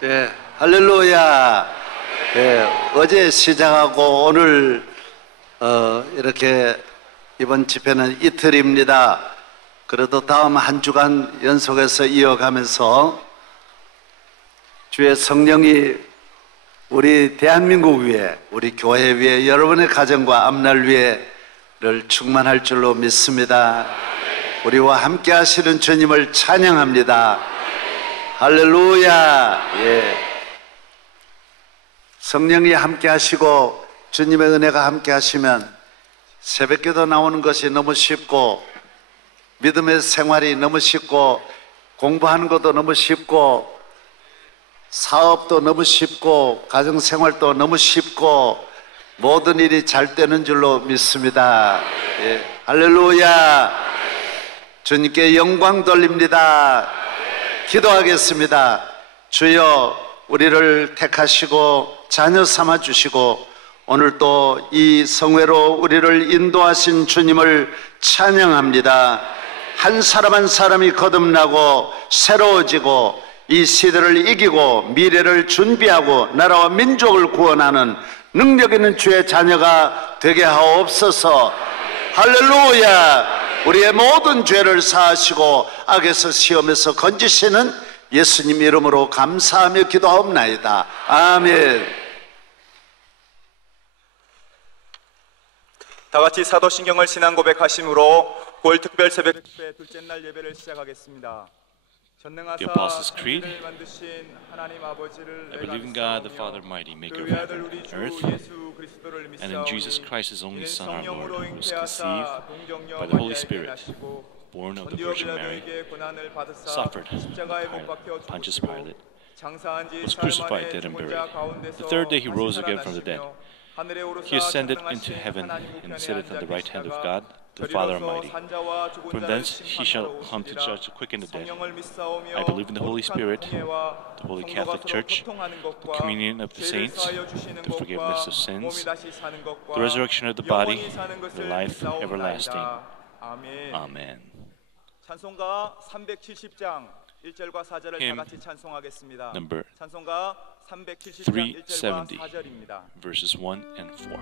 네, 할렐루야. 네, 어제 시작하고 오늘 이렇게 이번 집회는 이틀입니다. 그래도 다음 한 주간 연속해서 이어가면서 주의 성령이 우리 대한민국 위에, 우리 교회 위에, 여러분의 가정과 앞날 위에를 충만할 줄로 믿습니다. 우리와 함께 하시는 주님을 찬양합니다. 할렐루야. 예. 성령이 함께 하시고 주님의 은혜가 함께 하시면 새벽기도 나오는 것이 너무 쉽고, 믿음의 생활이 너무 쉽고, 공부하는 것도 너무 쉽고, 사업도 너무 쉽고, 가정생활도 너무 쉽고, 모든 일이 잘 되는 줄로 믿습니다. 예. 할렐루야. 주님께 영광 돌립니다. 기도하겠습니다. 주여, 우리를 택하시고 자녀 삼아 주시고 오늘 또 이 성회로 우리를 인도하신 주님을 찬양합니다. 한 사람 한 사람이 거듭나고 새로워지고 이 시대를 이기고 미래를 준비하고 나라와 민족을 구원하는 능력 있는 주의 자녀가 되게 하옵소서. 할렐루야. 우리의 모든 죄를 사하시고 악에서 시험에서 건지시는 예수님 이름으로 감사하며 기도하옵나이다. 아멘. 다 같이 사도신경을 신앙 고백하심으로 9월 특별 새벽 집회 둘째 날 예배를 시작하겠습니다. The Apostles' Creed. I believe in God, the Father Almighty, maker of heaven and earth, and in Jesus Christ, His only Son, our Lord, who was conceived by the Holy Spirit, born of the Virgin Mary, suffered under Pontius Pilate, was crucified, dead, and buried. The third day He rose again from the dead. He ascended into heaven and sitteth on the right hand of God, the Father Almighty. From thence He shall come to judge the quick and the dead. I believe in the Holy Spirit, the Holy Catholic Church, the communion of the saints, the forgiveness of sins, the resurrection of the body, the life everlasting. Amen. 찬송가 370장 1절과 4절을 다 같이 찬송하겠습니다. Number 찬송가 370장 1절과 4절입니다. verses 1 and 4.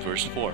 Verse 4.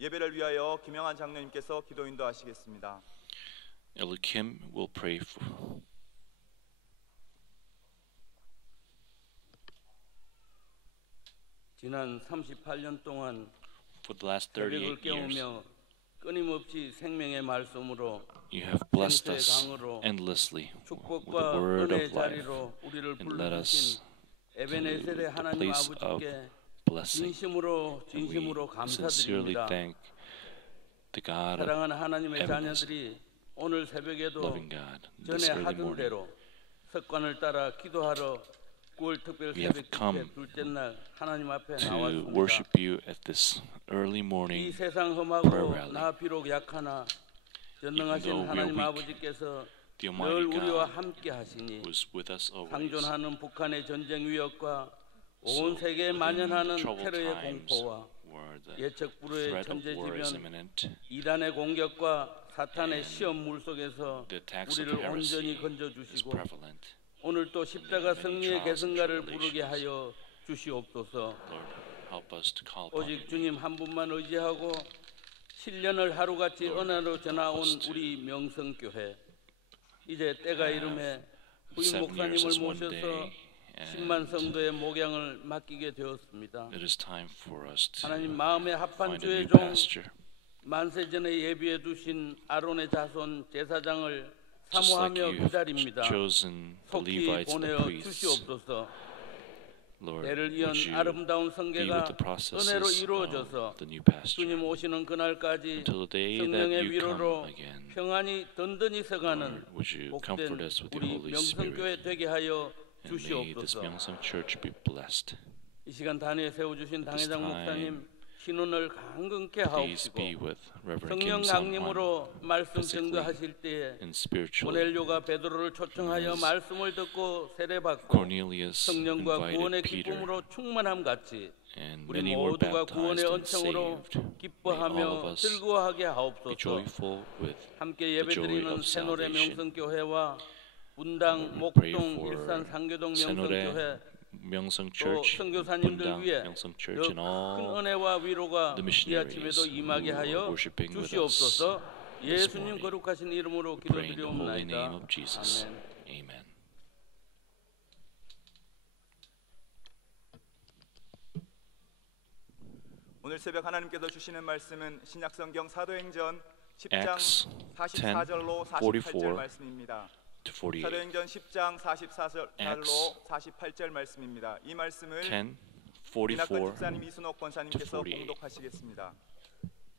예배를 위하여 김영환 장로님께서 기도 인도하시겠습니다. Elder Kim will pray for. 지난 38년 동안 For the last 38 years, 깨우며 끊임없이 생명의 말씀으로 you have blessed us endlessly with the word of life and led us to the place of blessing. 진심으로 And we sincerely 감사드립니다. thank the God of 사랑하는 하나님의 heavens, 자녀들이 오늘 새벽에도 loving God, this 전에 early 하던 morning, 대로 습관을 따라 기도하러 9월 특별 We have 새벽 come 집회 둘째 날 하나님 앞에 to 나왔습니다. worship you at this early 이 morning 세상 prayer 험하고 rally. 나 비록 약하나 Even 전능하신 though we are 하나님 weak, 아버지께서 the 늘 Almighty 우리와 God 함께 하시니 was with us always. 상존하는 북한의 전쟁 위협과 So 온 세계에 within 만연하는 the troubled 테러의 times 공포와 where the 예측 불허의 threat of war is 천재지변 imminent, 이단의 공격과 사탄의 시험 물속에서 the attacks of 우리를 heresy 온전히 is 건져주시고 prevalent. 오늘 또 십자가 many 승리의 trials and 계승가를 부르게 tribulations. 하여 주시옵소서. Lord, help us to call upon 오직 you. 주님 한 분만 의지하고 7년을 하루같이 은혜로 전해온 우리 명성교회 이제 때가 이름에 부임 7 years 목사님을 as one 모셔서 day, 10만 and 성도의 목양을 맡기게 되었습니다. it is time for us to 하나님 마음에 합한 find a 주의 new 종 pastor. 만세 전에 예비해 두신 아론의 자손 제사장을 Just like 사모하며 you have 기다립니다. chosen the 속히 Levites and the 보내어 priests, 주시옵소서. Lord, 때를 would 이은 you 아름다운 be 성계가 with the processes 은혜로 of 이루어져서 the new pastor 주님 오시는 그날까지 until the day that 성령의 you come 위로로 again. 평안히 든든히 서가는 Lord, would you comfort 복된 us with your 우리 Holy 명성교회 Spirit, 되게 하여 and may this 주시옵소서. Myeongsang Church be blessed. 이 시간 단위에 세워주신 당회장 time, 목사님 신원을 강건케 Please 하옵시고 be with Reverend 성령 Kim Sang-hwan 강림으로 말씀 physically 증거하실 때에 and spiritually. 고넬료가 베드로를 초청하여 As 말씀을 듣고 세례받고 Cornelius 성령과 invited 구원의 Peter, 기쁨으로 충만함 같이 and 우리 many were 모두가 baptized 구원의 and 은총으로 saved. May all of 기뻐하며 us 즐거워하게 be 하옵소서. joyful with 함께 the joy 예배드리는 of 새노래 salvation. 명성교회와 분당, We pray 목동, for 일산, 상교동 Senore, 명성교회 Myeongsang 또 Church, 선교사님들 Bundang, 위해 Myeongsang Church, and 큰 all 은혜와 위로가 the 이 missionaries 아침에도 who 임하게 are 하여 worshiping with us 주시옵소서. this 예수님 morning. 거룩하신 이름으로 Pray in the holy name 기도드리옵나이다. of Jesus. 아멘. Amen. 오늘 새벽 하나님께서 주시는 말씀은 신약성경 사도행전 10장 Acts 44절로 48절 말씀입니다. to 48. 사도행전 10장 44절로 Acts 48절 말씀입니다. 이 말씀을 10, 이낙근 44 집사님, 이순옥 권사님께서 to 48. 봉독하시겠습니다.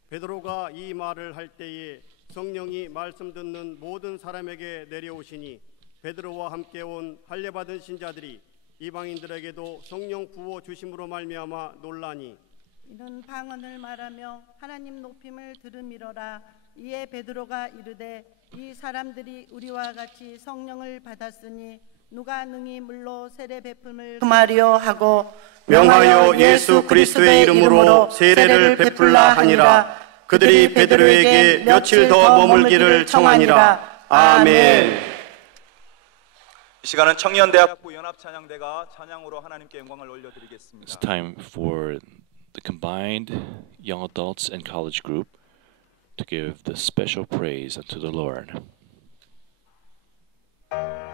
베드로가 이 말을 할 때에 성령이 말씀 듣는 모든 사람에게 내려오시니 베드로와 함께 온 할례받은 신자들이 이방인들에게도 성령 부어 주심으로 말미암아 놀라니 이는 방언을 말하며 하나님 높임을 들음이로라. 이에 베드로가 이르되 이 사람들이 우리와 같이 성령을 받았으니 누가 능히 물로 세례 베품을 금하려 하고 명하여 예수 그리스도의 이름으로 세례를 베풀라 하니라. 그들이 베드로에게 며칠 더 머물기를 청하니라. 아멘. 이 시간은 청년대학부 연합찬양대가 찬양으로 하나님께 영광을 올려드리겠습니다. It's time for the combined young adults and college group to give the special praise unto the Lord. Amen.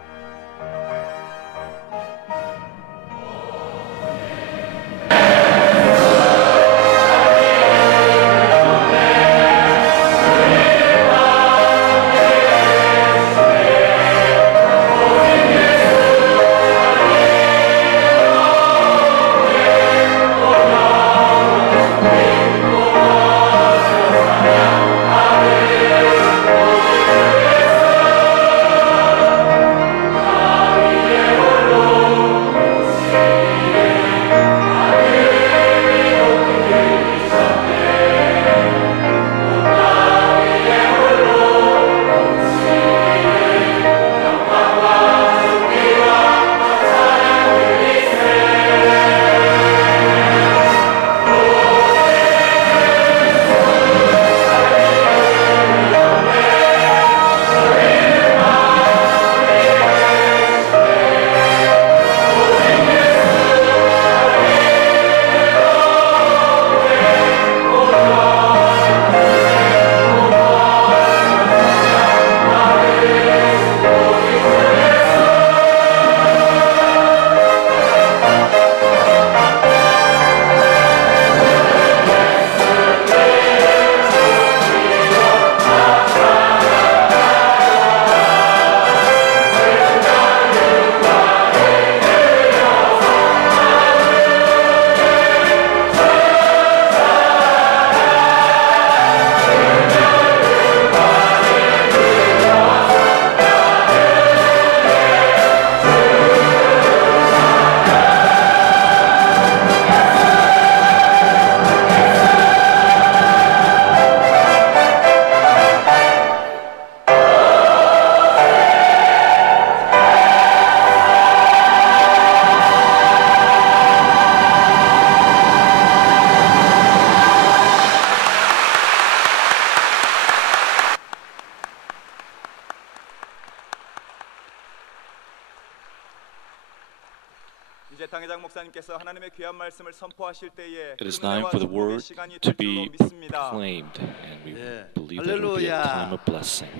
이제 당회장 목사님께서 하나님의 귀한 말씀을 선포하실 때에 It is 그 time 은혜와 for the 축복의 word 시간이 to 될 줄로 be 믿습니다. proclaimed, and we 예. believe that it will be a 할렐루야. time of blessing.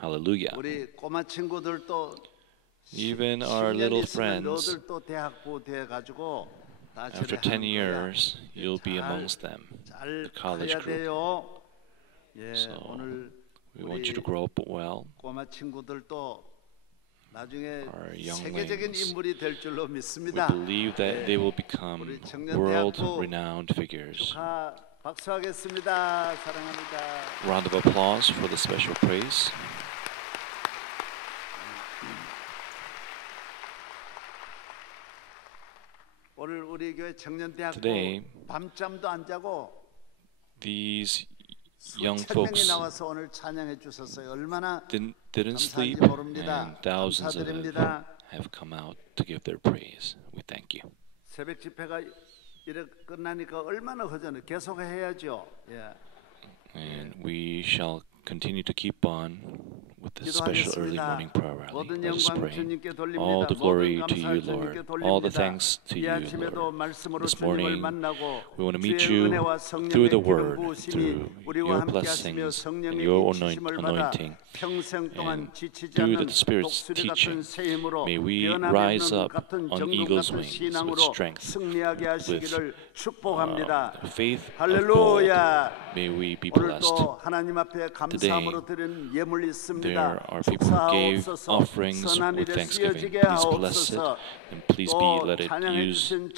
Hallelujah. 우리 꼬마 친구들도 Even our 10년 little 있으면 friends, 너들도 대학부 돼 가지고 다 after 저래 10 하는 거야. years, you'll be amongst them, 잘 the college 커야 group. 돼요. 예, So, 오늘 We want you to grow up well. 꼬마 친구들도 나중에 Our young 세계적인 wings. 인물이 될 줄로 We 믿습니다. believe that they will become 우리 청년 대학부 world-renowned figures. 축하 박수하겠습니다. 사랑합니다. Round of applause for the special praise. 오늘 우리 교회 청년 대학부 Today, 밤잠도 안 자고 These young 수천 명이 folks 나와서 오늘 찬양해 주셨어요. 얼마나 didn't sleep, 감사한지 모릅니다. and thousands of them 감사드립니다. have come out to give their praise. We thank you. 새벽 집회가 이렇게 끝나니까 얼마나 허전해. 계속 해야죠. 예. And we shall continue to keep on with this special early 기도하겠습니다. morning prayer rally. 모든 Let us 영광 pray. 주님께 돌립니다. All the glory 모든 to you, 감사 Lord. 주님께 All the 돌립니다. thanks to 이 you, 아침에도 Lord. 말씀으로 This 주님을 morning, 만나고 we want to meet 주의 you 은혜와 through 성령의 the 기름 word, 부으심이 through 우리와 your 함께 하시며 blessings, 성령의 and your 인치심을 받아 anointing, 평생 동안 and 지치지 through 않는 the Spirit's 독수리 teaching, 같은 새 힘으로 may we 변함이 rise 없는 up 같은 on 정금 eagle's 같은 wings 신앙으로 with strength, 승리하게 하시기를 축복합니다. faith of gold. 할렐루야. May we be blessed. 오늘도 하나님 앞에 감사함으로 드린 예물 있습니다. There are people who gave 축사하옵소서. offerings 선한 with 일에 thanksgiving. 쓰여지게 Please bless it, 하옵소서. and please be 또 let it 찬양해주신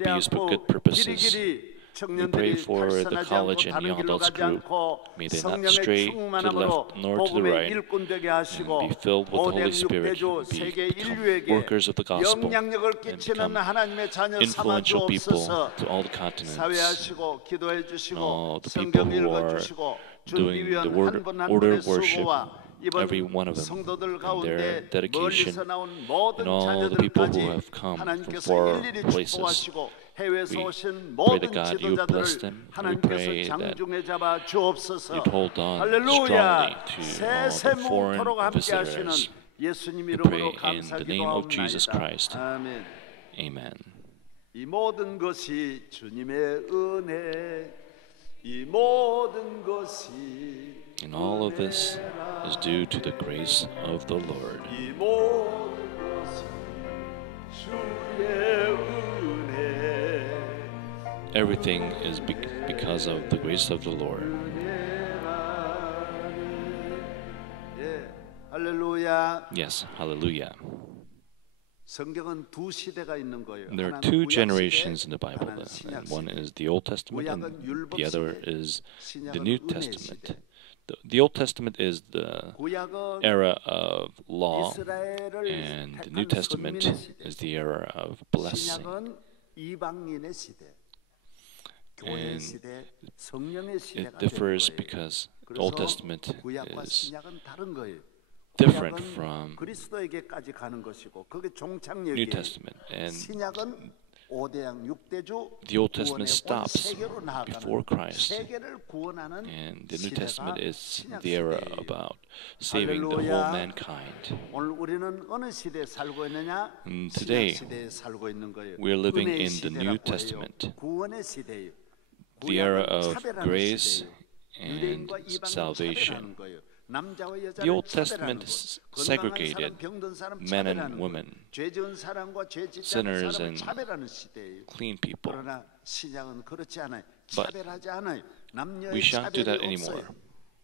be used for good purposes. 길이길이 We pray 청년들이 for the 탈선하지 college 않고 and young 다른 길로 adults 가지 group. 않고 May they not 성령의 stray to the 충만함으로 left nor to the 복음의 right, 일꾼 되게 하시고 and be filled with the 오대 Holy Spirit, 육대주 and 세계 become 인류에게 workers of the gospel, 영향력을 and 끼치는 become 하나님의 자녀 삼아 influential people 주옵소서. to all the continents. 사회하시고 기도해 all 주시고 the people 성경 who 읽어 are 주시고 doing the 준비위원 word, 한 분 한 order 분의 of worship, 수고와 every one 이번 of them, 성도들 and 가운데 their dedication, 멀리서 나온 모든 and all the people who 자녀들까지 have come from 하나님께서 far 일일이 places. 축복하시고 해외에서 We 오신 pray 모든 that God, you would bless 지도자들을 them. We 하나님께서 pray that 장중에 잡아 주옵소서. you'd hold on 할렐루야. strongly to 세세 all the foreign 무토록 함께 하시는 visitors. 예수님 We 이름으로 pray in the name of Jesus 감사기도하옵나이다. Christ. 아멘. Amen. 이 모든 것이 주님의 은혜, 이 모든 것이 And all of this is due to the grace of the Lord. 이 모든 것이 주의 은혜. Everything is because of the grace of the Lord. 예, 할렐루야. Yes, hallelujah. 성경은 두 시대가 있는 거예요. There are 하나는 two 구약 generations 시대, in the Bible. 하나는 신약 And one 시대. is the Old Testament, and 구약은 율법 the other 시대, is the 신약은 New 은혜 Testament. 시대. The Old Testament is the 구약은 era of law, 이스라엘을 and the 택한 New Testament 선민의 시대. is the era of blessing. 신약은 이방인의 시대, 교회 And 시대, 성령의 It 시대가 되는 differs 거예요. because the Old 그래서 Testament 구약과 is 신약은 다른 거예요. different 구약은 from 그리스도에게까지 가는 것이고 그게 New 종착역이에요. Testament, and 신약은 5대양 6대주 the Old Testament 구원의 온 stops 세계로 나아가는 before Christ. 세계를 구원하는 And the New 시대가 Testament is 신약 the era 시대예요. about saving the whole 할렐루야. mankind. 오늘 우리는 어느 시대에 살고 있느냐? Today, 신약 시대에 살고 있는 거예요. we are living 은혜의 in the 시대라고 New 해요. Testament, 구원의 시대예요. the era 구약은 of 차별하는 grace 시대예요. and 유대인과 이방인을 salvation. 차별하는 거예요. 남자와 The 여자를 Old 차별하는 Testament 거예요. 건강한 segregated 사람, 병든 사람 men and 차별하는 women, 거예요. 죄 지은 사람과 죄 짓지 않은 sinners 사람을 and 차별하는 시대예요. clean people. 그러나 신약은 그렇지 않아요. But 차별하지 않아요. 남녀의 we shan't do 차별이 that 없어요. anymore.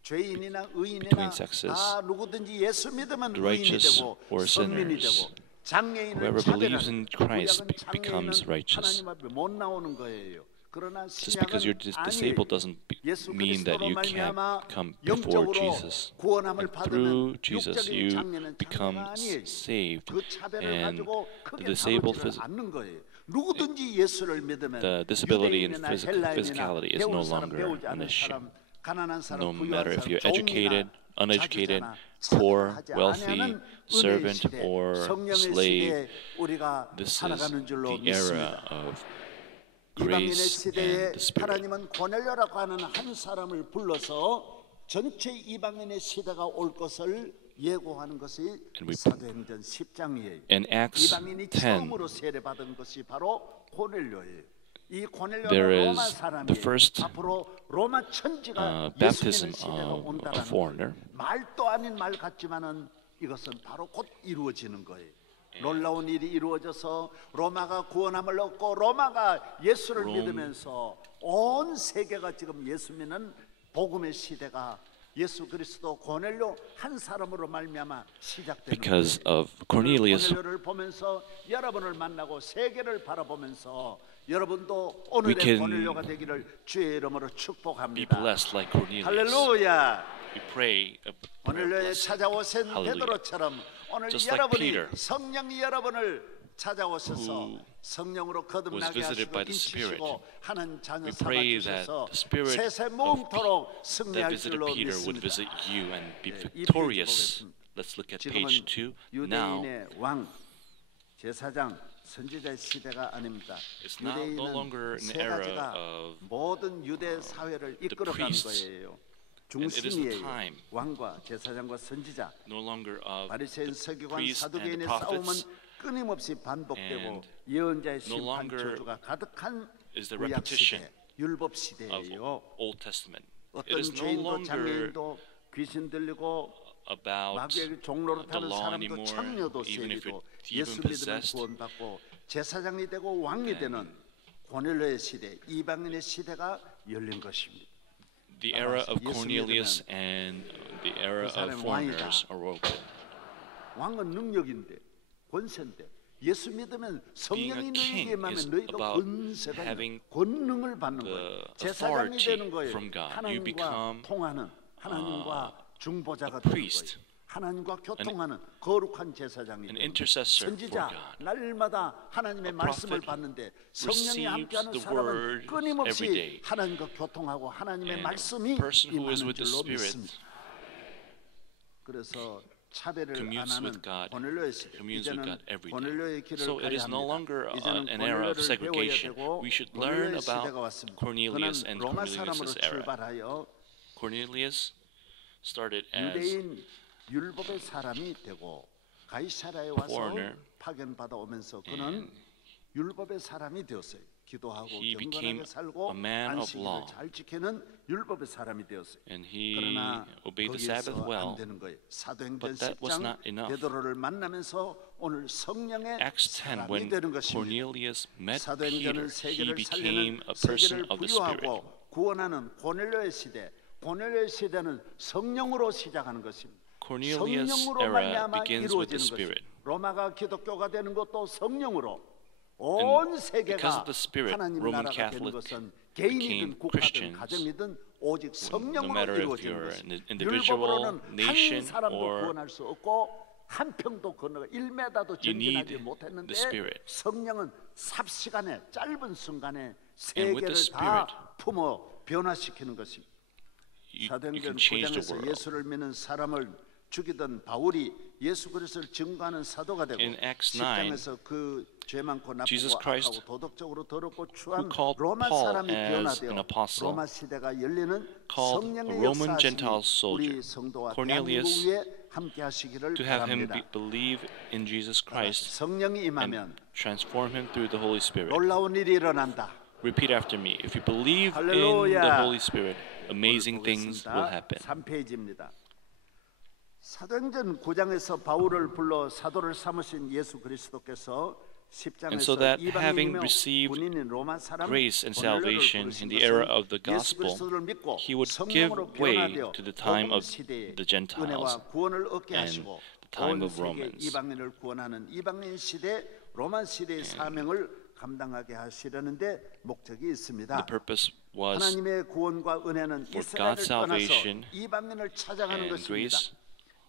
죄인이나 의인이나 Between sexes, 다 누구든지 예수 믿으면 the 의인이 righteous 되고 or 선민이 sinners, 되고 장애인은 whoever believes in 차별하는 Christ 구약은 becomes 장애인은 righteous. 하나님 앞에 못 나오는 거예요. 그러나 Just because you're 신약은 disabled 아니에요. doesn't 예수 mean that 그리스도로 you can't 말미암아 come before 영적으로 Jesus. 구원함을 And through 받으면 Jesus, 육적인 you 장애는 become 장애가 아니에요. saved, 그 차별을 and 가지고 the 크게 disabled 다루지를 않는 거예요. 누구든지 예수를 믿으면 the disability and 유대인이나 physicality is 헬라인이나 no 배운 사람, longer 배우지 an 않은 issue. 사람, 가난한 사람, No 부유한 matter if 사람, you're educated, 종이나 uneducated, 자주자나 poor, 차별하지 wealthy, 아니하는 servant, 은혜의 시대, or 성령의 slave, 시대에 우리가 this is 살아가는 줄로 the era 믿습니다. of 이방인의 grace 시대에 and the Spirit. 하나님은 고넬료라고 하는 한 사람을 불러서 전체 이방인의 시대가 올 것을 예고하는 것이 we- 사도행전 10장이에요. In Acts 이방인이 10, 처음으로 세례받은 것이 바로 고넬료예요. 이 고넬료는 there 로마 is 사람이에요. the first, 앞으로 로마 천지가 baptism 예수 믿는 시대가 of a 온다는 foreigner. 말도 아닌 말 같지만은 이것은 바로 곧 이루어지는 거예요. 놀라운 일이 이루어져서 로마가 구원함을 얻고 로마가 예수를 믿으면서 온 세계가 지금 예수 믿는 복음의 시대가 예수 그리스도 고넬료 한 사람으로 말미암아 시작되는 because 거예요. of Cornelius, 고넬료를 보면서 여러분을 만나고 세계를 바라보면서 여러분도 오늘의 can 고넬료가 되기를 주의 이름으로 be 축복합니다. blessed like Cornelius. 할렐루야. We pray a prayer of 오늘의 blessing. 찾아오신 Hallelujah. 베드로처럼 오늘 Just like 여러분이 Peter, 성령이 여러분을 찾아오셔서 who 성령으로 was 거듭나게 visited 하시고 by the Spirit. 인치시고 하는 자녀 We pray 삼아주셔서 that the Spirit 세세 of 몸토록 that 승리할 visited 줄로 Peter would 믿습니다. visit you and be 이 victorious. 페이지 Let's look at 지금은 page 2. Now, 유대인의 왕 제사장 선지자의 시대가 아닙니다. It's now no longer 유대인은 an 세 era 가지가 of 모든 유대 사회를 이끌어가는 priests. 거예요. And it is the 중심이에요. time 왕과 제사장과 선지자. no longer of 바리새인 the 서기관 priests and the 사두개인의 싸움은 prophets. 끊임없이 반복되고 And 예언자의 no 심판 longer 저주가 가득한 is the 구약 repetition 시대, 율법 of 시대예요. Old Testament. It 어떤 is no 죄인도 longer 장애인도 귀신 들리고 about 마귀의 종로로 the 타는 law 사람도 anymore, 청녀도 even if 세리도 you're 예수 even 믿으면 possessed. 구원받고 제사장이 되고 왕이 되는 고넬료의 시대, 이방인의 시대가 열린 것입니다. The era of 예수 Cornelius and the era 그 사람은 of foreigners 왕이다. are open. 왕은 능력인데 권세인데 예수 믿으면 성령이 Being a king 너희에게 is 임하면 너희도 about 권세가 having 있는 권능을 받는 the 거예요. 제사장이 authority 되는 거예요. from God. You 하나님과 become, 통하는 하나님과 중보자가 a 되는 priest. 거예요. 하나님과 교통하는 거룩한 제사장이 an 되는 intercessor 선지자 for God. 날마다 하나님의 A 말씀을 prophet 받는데 성령이 receives 함께하는 the 사람은 word every 끊임없이 day. 하나님과 교통하고 하나님의 And 말씀이 a person who is 임하는 with the 줄로 Spirit 믿습니다. 그래서 차별을 안 commutes 하는 with God, 고넬료의 시대. communes with 이제는 God every day. 고넬료의 길을 So it 가야 is no 합니다. longer 이제는 an era of 고넬료를 배워야 segregation. 되고 We should learn 고넬료의 시대가 about 왔습니다. Cornelius 그는 and 로마 사람으로 Cornelius' era. 출발하여 Cornelius started as 유대인 율법의 사람이 되고 가이사라에 와서 foreigner, 파견받아 오면서 그는 율법의 사람이 되었어요. 기도하고 he 경건하게 became 살고 a man of 안식일을 law. 잘 지키는 율법의 사람이 되었어요. and he 그러나 obeyed the 거기에서 Sabbath well. 안 되는 거예요. 사도행전 But that was 10장 not enough. 베드로를 만나면서 오늘 성령의 Acts 10, 사람이 when 되는 것입니다. Cornelius met Peter, 사도행전은 he 세계를 became 살리는 a person 세계를 of the Spirit. 부유하고 구원하는 고넬료의 시대. 고넬료의 시대는 성령으로 시작하는 것입니다. Cornelius' 성령으로 era 말미암아 begins with the 이루어지는 Spirit. 것입니다. 로마가 기독교가 되는 것도 성령으로 온 because 세계가 of the Spirit, 하나님 Roman 나라가 되는 Catholic 것은 개인이든 became 국가든 Christians. 가정이든 오직 No 성령으로 matter if 이루어지는 you're 것입니다. an individual, 율법으로는 한 nation, 사람도 or 구원할 수 없고 한 평도 건너가 1m도 you need 전진하지 못했는데 the Spirit. 성령은 삽시간에 짧은 순간에 And with the 세계를 다 Spirit, 품어 변화시키는 것입니다. You 사도행전 can change the 9장에서 world. 예수를 믿는 사람을 죽이던 바울이 예수 그리스도를 증거하는 사도가 되고 In Acts 10장에서 그 죄 많고 Jesus 나쁘고 Christ, 악하고 도덕적으로 더럽고 추한 who called 로마 Paul 사람이 as 변화되어 an apostle, 로마 시대가 열리는 called 성령의 a Roman 역사하심이 Gentile soldier, 우리 성도와 Cornelius, 대한민국 위에 함께 하시기를 to have him 바랍니다. believe in Jesus Christ 성령이 and 임하면 transform him through the Holy Spirit. 놀라운 일이 일어난다. Repeat after me. If you believe in Hallelujah. the Holy Spirit, amazing things will happen. 3페이지입니다. 사도행전 9장에서 바울을 불러 사도를 삼으신 예수 그리스도께서 And so that 10장에서 having 이방인이며 received 군인인 로마 사람 grace and 고넬료를 salvation 부르신 in the era 것은 of the 예수 gospel, 그리스도를 믿고 he would give 성령으로 way 변화되어 to the time 복음 of 시대에 the Gentiles 은혜와 구원을 얻게 and 하시고 the time 온 of 세계 Romans. 이방인을 구원하는 이방인 시대 로마 시대의 사명을 감당하게 하시려는데 목적이 있습니다. The purpose was 하나님의 구원과 은혜는 for 이스라엘을 God's 떠나서 salvation 이방인을 찾아가는 and 것입니다. grace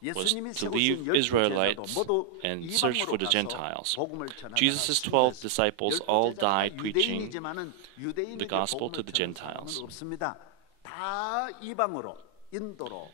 예수님이 was to 세우신 leave 12 제자도 Israelites 모두 and search 이방으로 for the 가서 Gentiles. 복음을 전하다가 Jesus' 12 승리했습니다. disciples 12 all 제자가 died preaching 유대인이지만은 유대인에게 the gospel 복음을 to the 전하는 Gentiles. 사람은 없습니다. 다 이방으로 인도로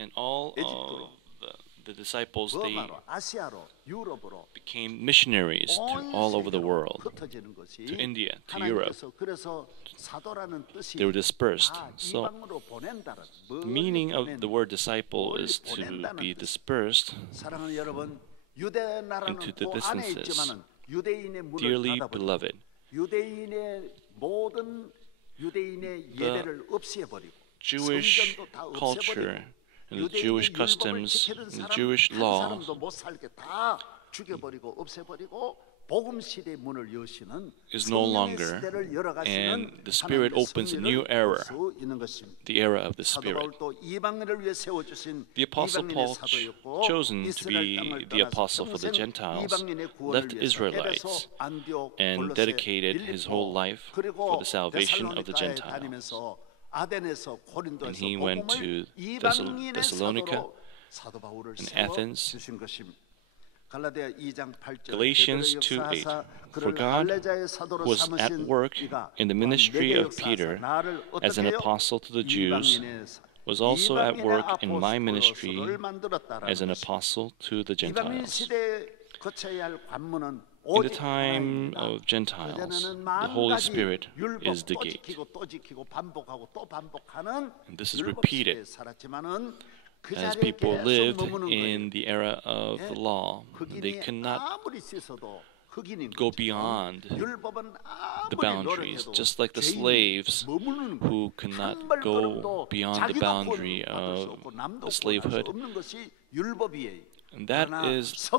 and all Egypt로. of the disciples, they 버마로, 아시아로, 유럽으로 became missionaries to all over the world. 흩어지는 것이 To India, to Europe. 하나님께서 그래서 사도라는 뜻이 They were dispersed. 다 So 이방으로 보낸다는 the meaning of the word disciple is to be dispersed. 사랑하는 여러분, 유대 나라는 into the 그 안에 distances. 있지만은 유대인의 문을 Dearly 닫아버리고 beloved, 유대인의 모든 유대인의 예배를 없애버리고 Jewish 성전도 다 culture 없애버리고 and the 유대인의 Jewish 율법을 customs 지키던 and the 사람 Jewish 한 law, 사람도 못 살게 다 죽여버리고 없애버리고 복음 시대의 문을 여시는 is no 성령의 longer, 시대를 열어가시는 and the Spirit 하나님의 opens a 섭리를 new era, 볼 수 있는 것입니다. the era of the 사도 Spirit. 바울도 이방인을 위해 세워주신 The Apostle 이방인의 Paul, 사도였고 chosen to 이스라엘 be 땅을 the 떠나서 apostle for the 평생 Gentiles, 이방인의 구원을 left 위해서 Israelites 에베소, 안디옥, and 골로새, dedicated his whole 빌립보, life 그리고 for the salvation of the 데살로니가에 Gentiles. 다니면서 아덴에서 고린도에서 And he went 복음을 to 이방인의 Thessalonica 사도로 사도 바울을 and 세워 Athens. 주신 것입니다. 갈라디아 2장 8절 Galatians 2:8. For God, who was at work in the ministry of Peter as an apostle to the Jews, was also at work in my ministry as an apostle to the Gentiles. In the time of Gentiles, the Holy Spirit is the gate. And this is repeated as people lived in the era of the law. They could not go beyond the boundaries, just like the slaves who could not go beyond the boundary of the slavehood. And that is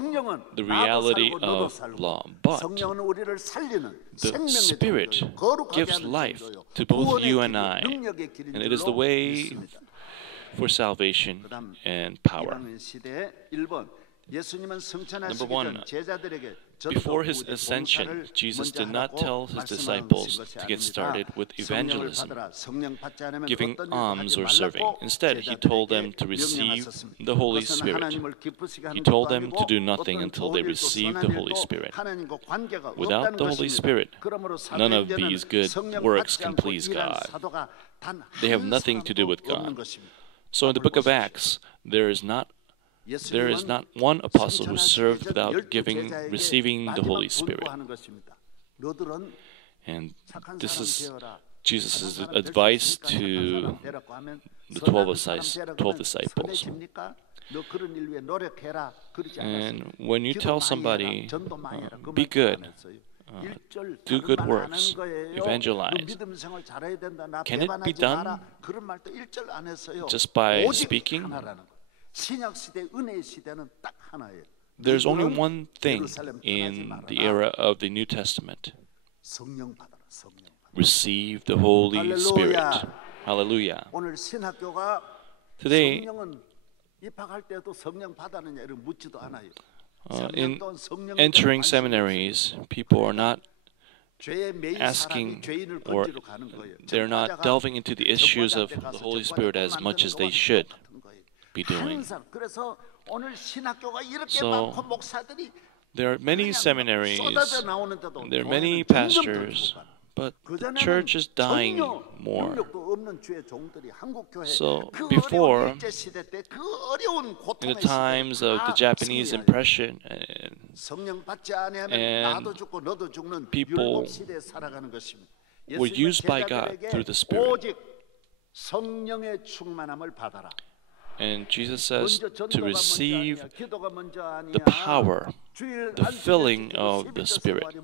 the reality of law. But the Spirit gives life to both you and I, and it is the way for salvation and power. Number one, before his ascension, Jesus did not tell his disciples to get started with evangelism, giving alms or serving. Instead, he told them to receive the Holy Spirit. He told them to do nothing until they received the Holy Spirit. Without the Holy Spirit, none of these good works can please God. They have nothing to do with God. So in the book of Acts, there is not one apostle who served without receiving the Holy Spirit. And this is Jesus' advice to the 12 disciples. And when you tell somebody, be good, do good works, evangelize, can it be done just by speaking? There's only one thing in the era of the New Testament. Receive the Holy Spirit. Hallelujah. Today, in entering seminaries, people are not asking, or they're not delving into the issues of the Holy Spirit as much as they should be doing. So there are many seminaries, there are many pastors, but the church is dying more. So before, in the times of the Japanese impression, and people were used by God through the Spirit. And Jesus says to receive the power, the filling of the Spirit.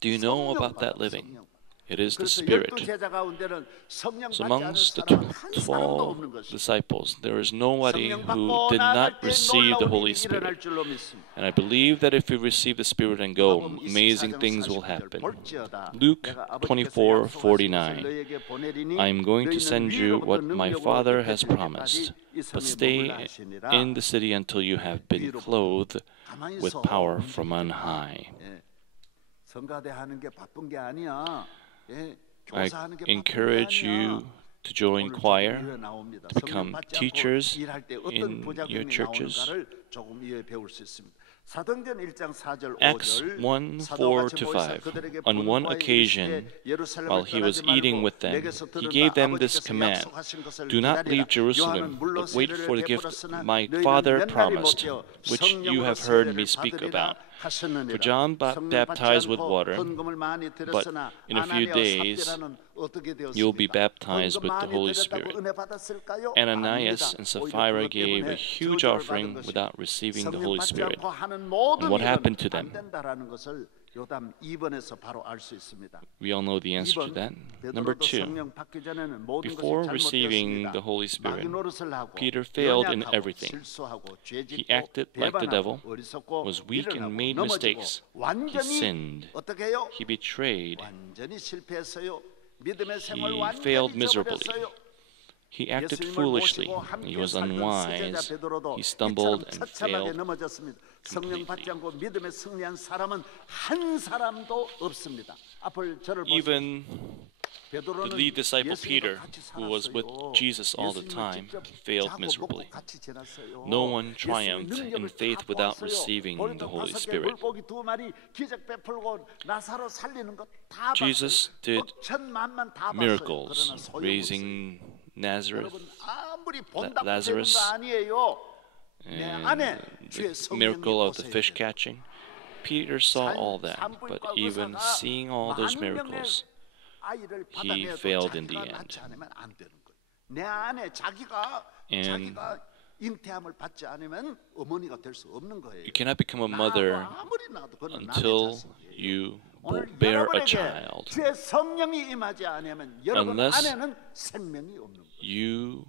Do you know about that living? It is the Spirit. So amongst the 12 disciples, there is nobody who did not receive the Holy Spirit. And I believe that if we receive the Spirit and go, amazing things will happen. Luke 24:49. I am going to send you what my Father has promised, but stay in the city until you have been clothed with power from on high. I encourage you to join choir, to become teachers in your churches. 사도행전 1장 4절 Acts 5절 1, 4 to 5. On one occasion, while he was eating with them, he gave them this command: Do not leave Jerusalem, but wait for the gift my Father promised, which you have heard me speak about. For John baptized with water, but in a few days you will be baptized with the Holy Spirit. Ananias and Sapphira gave a huge offering without receiving the Holy Spirit. And what happened to them? 요담 2번에서 바로 알 수 있습니다. We all know the answer to that. Number 2, before receiving the Holy Spirit, Peter failed in everything. He acted like the devil, was weak and made mistakes. He sinned. He betrayed. He failed miserably. He acted foolishly. He was unwise. He stumbled and failed completely. Even the lead disciple Peter, who was with Jesus all the time, failed miserably. No one triumphed in faith without receiving the Holy Spirit. Jesus did miracles, raising Lazarus, and the miracle of the fish catching. Peter saw all that, but even seeing all those miracles, he failed in the end. And you cannot become a mother until you bear a child, unless you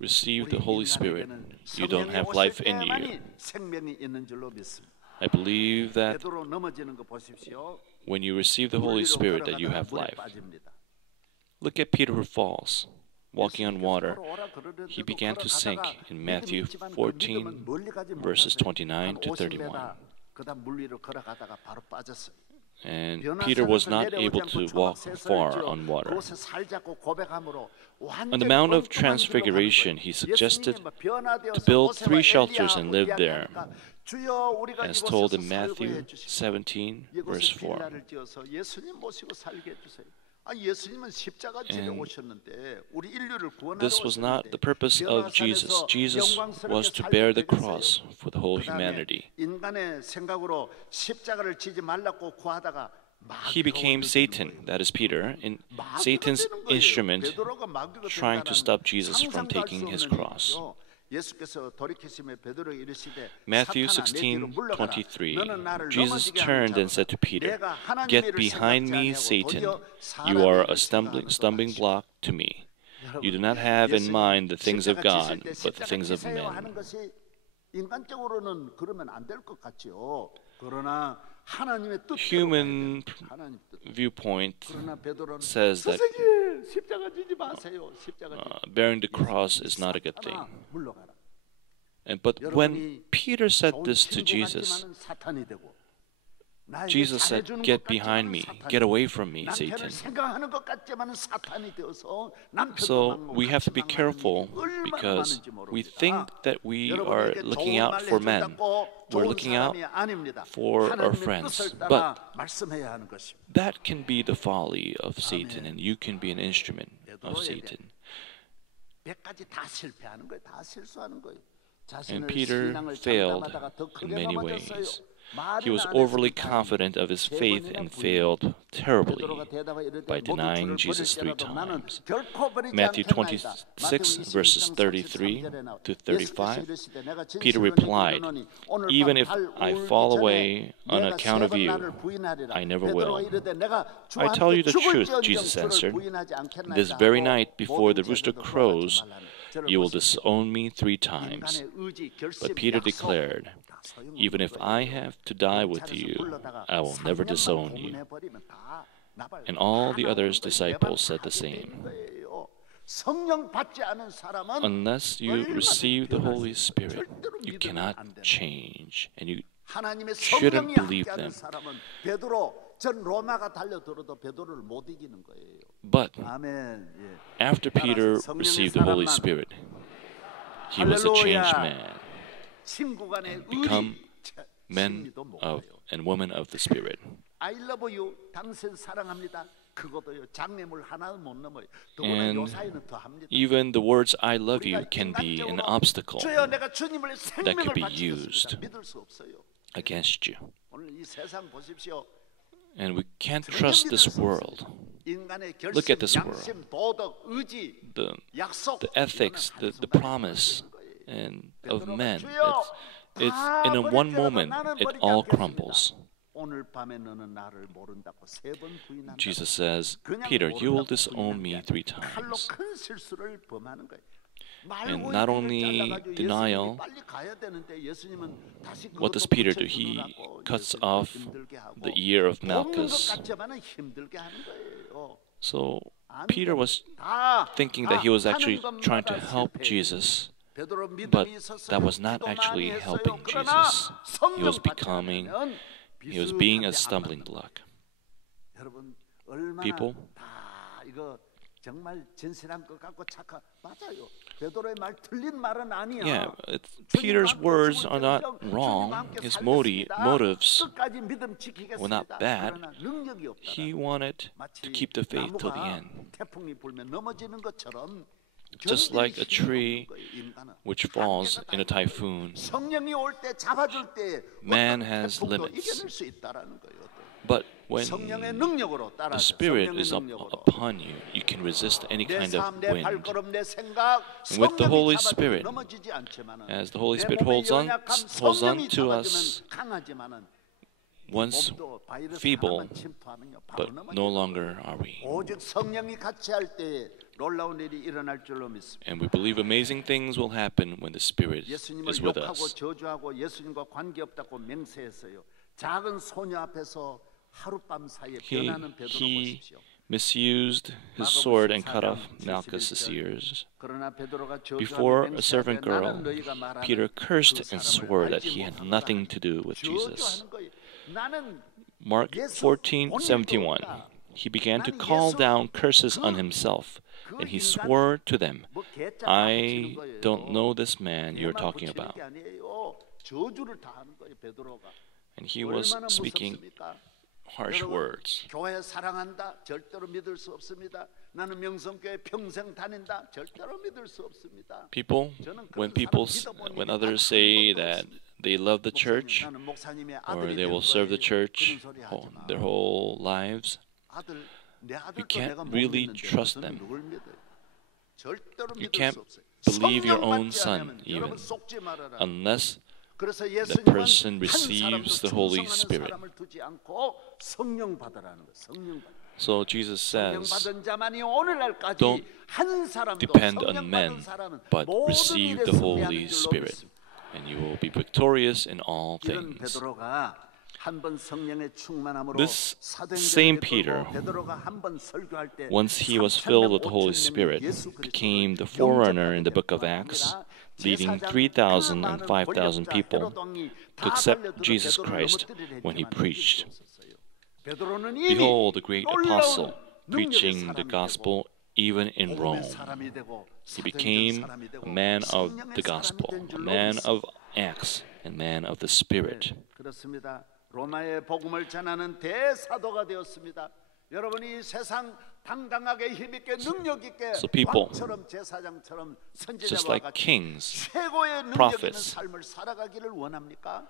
receive the Holy Spirit. You don't have life in you. I believe that when you receive the Holy Spirit, that you have life. Look at Peter who falls, walking on water. He began to sink in Matthew 14, verses 29 to 31. And Peter was not able to walk far on water. On the Mount of Transfiguration, he suggested to build 3 shelters and live there, as told in Matthew 17, verse 4. And this was not the purpose of Jesus. Jesus was to bear the cross for the whole humanity. He became Satan, that is Peter, in Satan's instrument, trying to stop Jesus from taking his cross. Matthew 16:23. Jesus turned and said to Peter, "Get behind me, Satan. You are a stumbling block to me. You do not have in mind the things of God, but the things of men." Human viewpoint says that bearing the cross is not a good thing. But when Peter said this to Jesus, Jesus said, "Get behind me, get away from me, Satan." So we have to be careful, because we think that we are looking out for men. We're looking out for our friends. But that can be the folly of Satan, and you can be an instrument of Satan. And Peter failed in many ways. He was overly confident of his faith and failed terribly by denying Jesus 3 times. Matthew 26, verses 33 to 35, Peter replied, "Even if I fall away on account of you, I never will." "I tell you the truth," Jesus answered, "this very night before the rooster crows, you will disown me 3 times." But Peter declared, "Even if I have to die with you, I will never disown you." And all the other disciples said the same. Unless you receive the Holy Spirit, you cannot change, and you shouldn't believe them. But after Peter received the Holy Spirit, he was a changed man, and become men 진리도 of 먹어요. and women of the Spirit. I love you, 당신 사랑합니다. 그것도요 장애물 하나는 못 넘어요. 더구나 And 요 사이는 더 합니다. even the words I love you 우리가 can be an 인간적으로 obstacle 주여 내가 주님을 that 생명을 could be 바치겠습니다. used 믿을 수 없어요. against you. 오늘 이 세상 보십시오. And we can't 전혀 trust 믿을 this 수 world. 없습니다. 인간의 Look 결심, at this world. 양심, 도덕, 의지, The 약속, ethics, 이거는 the 한순간에 promise 무너지는 거예요. and of 베드로가 men. 주여, It's 다 in a one 버릴지라도 moment 나는 it 버리지 all 않겠습니다. crumbles. 오늘 밤에 너는 나를 모른다고 3번 부인한다. Jesus says, 그냥 Peter, you will 모른다고 disown 부인하는 me 게 3 칼로 times. 큰 실수를 범하는 거예요. And not only denial, what does Peter do? He cuts off the ear of Malchus. So Peter was thinking that he was actually trying to help Jesus, but that was not actually helping Jesus. He was being a stumbling block. People, 이거 정말 진실한 것 같고 착한 맞아요. 베드로의 말 틀린 말은 아니야. yeah, Peter's words are not wrong. His motives were not bad. He wanted to keep the faith till the end. 태풍이 불면 넘어지는 것처럼 Just like a tree which falls in a typhoon, 성령이 올 때 잡아줄 때 man has 태풍도 limits. 이겨낼 수 있다라는 거예요. But when 성령의 능력으로 the 따라서 Spirit 성령의 is 능력으로 upon you, you can resist any 내 kind of 삶, 내 wind. 발걸음, 내 생각 And with the Holy 성령이 잡아주면 Spirit, 넘어지지 않지만은 as the Holy 내 Spirit 몸의 holds on 연약함, 성령이 to 잡아주면 us, 강하지만은 once 몸도 바이러스 feeble, 하나만 침투하면요 바로 but 넘어져요. no longer are we. 오직 성령이 같이 할 때 놀라운 일이 일어날 줄로 믿습니다. And we believe amazing things will happen when the Spirit 예수님을 is with 욕하고 us. 저주하고 예수님과 관계없다고 맹세했어요. 작은 소녀 앞에서 하룻밤 사이에 변하는 베드로 He 보십시오. misused his sword and cut off Malchus's ears. 그러나 베드로가 Before 저주하며 a servant 맹세하되 girl, 나는 너희가 말하는 Peter cursed 그 and 사람을 swore that 알지 he had 못하노라 nothing to do with Jesus. 저주하는 거예요. 나는 Mark 14:71. He began to call down curses on himself, and he swore to them, 뭐 개짜가 I 붙이는 거예요. don't know this man you're 개만 talking 붙이는 about. 게 아니에요. 저주를 다 하는 거예요, 베드로가. And he was 얼마나 speaking 무섭습니까? harsh 여러분, words. 교회 사랑한다 절대로 믿을 수 없습니다. 나는 명성교회 평생 다닌다 절대로 믿을 수 없습니다. People, when others say that they love the church 나는 목사님의 or 아들이 they will 될 serve the 거예요. church 그런 소리 하지 마. their whole lives, 아들, 내 you 아들도 can't 내가 못 really 믿는데 trust 무슨 them. 누굴 믿어요? 절대로 You 믿을 can't 수 없어요. believe your 성령 own 받지 son 않으면 even 여러분 속지 말아라. unless 그래서 that 예수님은 person 한 receives 사람도 the Holy 충성하는 Spirit. 사람을 두지 않고 성령 받으라는 거. 성령 받. So Jesus 성령 says, 받은 자만이 오늘날까지 don't 한 사람도 depend 성령 on 받은 men, 사람은 but 모든 receive 일에 the 승리하는 Holy 줄로 Spirit, 믿습니다. and you will be victorious in all 이런 things. 베드로가 한번 성령의 충만함으로 This 사도행전을 same 이끌고 Peter, 베드로가 한번 설교할 때 once he was filled with the Holy 3,500 Spirit, 예수 그리스도를 became the forerunner in the book of 영접하게 Acts, 됩니다. leading 제사장 3,000 and 그 많은 5,000 권력자 people 헤롯 왕이 to 다 accept 달려들어 Jesus 베드로를 Christ 넘어뜨리려 when he 했지만 preached. 이길 수 없었어요. 베드로는 이미 Behold, the great 놀라운 apostle, 능력의 preaching the 사람이 gospel even in 되고, Rome. 복음의 사람이 되고, He 사도행전 became 사람이 되고, a man of 성령의 the 사람이 gospel, 된 a 줄로 man 믿습니다. of Acts, and man of the Spirit. 그렇습니다. 로마의 복음을 전하는 대사도가 되었습니다. 여러분이 세상 당당하게 힘있게 능력 있게 So people, 왕처럼 제사장처럼 just 선지자와 like 같이 kings, 최고의 능력 있는 prophets, 삶을 살아가기를 원합니까?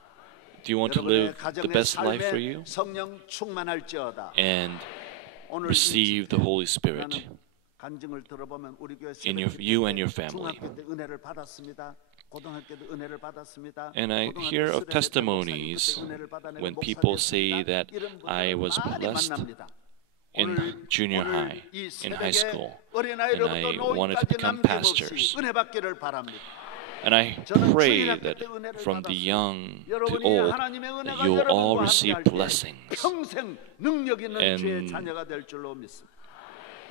do you want to 여러분의 live the 가정의 best life for 삶에 you 성령 충만할지어다. and 오늘 receive the Holy Spirit 나는 간증을 들어보면 우리 교회 in you and your family? 중학교 때 은혜를 받았습니다. 고등학교 때 은혜를 받았습니다. And I 고등학교 hear of 수련회 때 testimonies 목사님 그때 은혜를 받아 내가 when 목사님 people say 했습니다. that 이런 분들을 I was 많이 blessed 만납니다. in 오늘 junior high, 이 in high 새벽에 school, 어린아이로부터 and I wanted to 노인까지 become 남김없이 pastors. 은혜 받기를 바랍니다. And I pray that from the young to 여러분이 old, 하나님의 that 은혜가 you will all 여러분과 receive 함께할 때 blessings. 평생 능력 있는 And 주의 자녀가 될 줄로 믿습니다.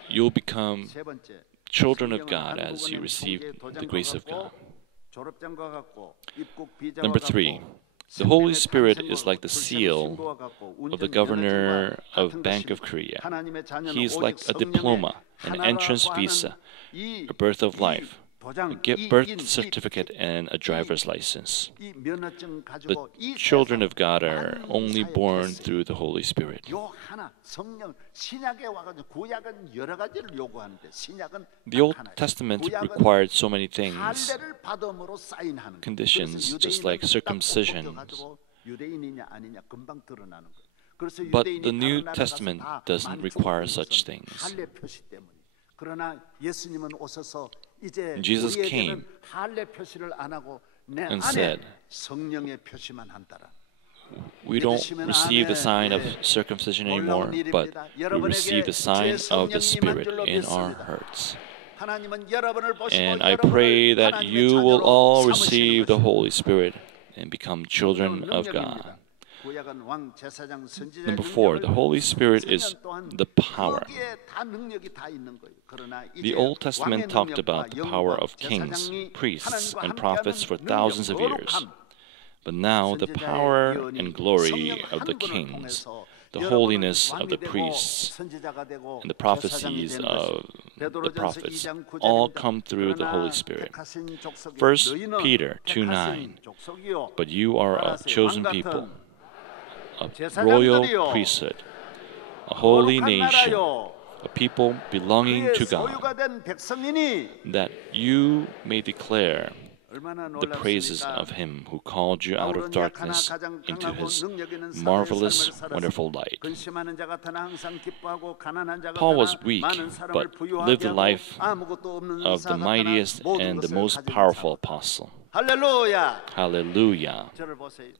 You'll become 세 번째, children of 성경은 God as you 한국은행 receive 통계 the grace of 도장과 God. 같고, 졸업장과 같고, 입국 비자와 Number three, 같고, the Holy 생명의 Spirit 탄생과 is like the 출생 seal 신고와 같고, of the 운전 governor 면허증과 of 같은 Bank of 것입니다. Korea. 하나님의 자녀는 He is 오직 like a 성령의 diploma, an 하나라고 entrance 하는 visa, 이 a birth of life. birth certificate and a driver's license. 이 면허증 The 가지고 이 children of God 세상 are 많은 only 사역을 born 했어요. through the Holy Spirit. 요 하나 성령 신약에 와가지고 구약은 여러 가지를 요구하는데 신약은 The Old 딱 하나예요. Testament 구약은 required so many things, 할례를 받음으로 사인하는 거예요. conditions, 그래서 just like 유대인은 딱 circumcision. 벗겨가지고 유대인이냐 아니냐 금방 드러나는 거예요. 그래서 But 유대인이 the New 다른 나라 가서 Testament 다 doesn't 많이 require 죽는 such 것은 things. 할례 표시 때문에. 그러나 예수님은 오셔서 이제 Jesus 우리에게는 came 할례 표시를 안 하고 내 and 안에 said, 성령의 표시만 한다라. We don't receive the sign of circumcision anymore, but we receive the sign of the Spirit in our hearts. 하나님은 여러분을 보시고 And I 여러분을 pray that 하나님의 you will all 자녀로 receive 삼으시는 the 것입니다. Holy Spirit and become children of 능력입니다. God. 구약은 왕, 제사장, 선지자의 Number 4, the Holy Spirit 능력을 is 성령 또한 the power. 거기에 다 능력이 다 있는 거예요. 그러나 The 이제 Old Testament 왕의 talked 능력과 about the power 영광, of kings, 제사장이 priests, 하나님과 and 함께하는 prophets for 능력, thousands of years. 거룩함, But now the 선지자의 power 예언이 and glory 성령 of the 한 분을 kings, 통해서 the 여러분은 holiness of 왕이 the 되고 priests, 선지자가 되고 and the 제사장이 prophecies 되는 of 것입니다. the 베드로전서 prophets 2장 9절입니다. all come through the 그러나 Holy Spirit. 택하신 족속이 1 너희는 Peter 택하신 2:9. 족속이요. But you are a 따라서 chosen 왕 people, 같은 a 제사장들이요. royal priesthood, a holy 거룩한 nation, 나라요. a people belonging 그의 to God, 소유가 된 백성이니 that you may declare 얼마나 the praises 놀랍습니까? of him who called you out of 바울은 약하나 darkness 가장 into 강하고 his 능력 있는 사도의 marvelous, 삶을 살았으니 wonderful light. 근심하는 자 같으나 항상 기뻐하고 가난한 자가 Paul was 많아 weak, 많은 사람을 but 부유하게 lived the 하고 life 아무것도 없는 of 사 the 같으나 mightiest 모든 and the 것을 most 가진 powerful 자. apostle. 할렐루야. Hallelujah. 저를 보세요.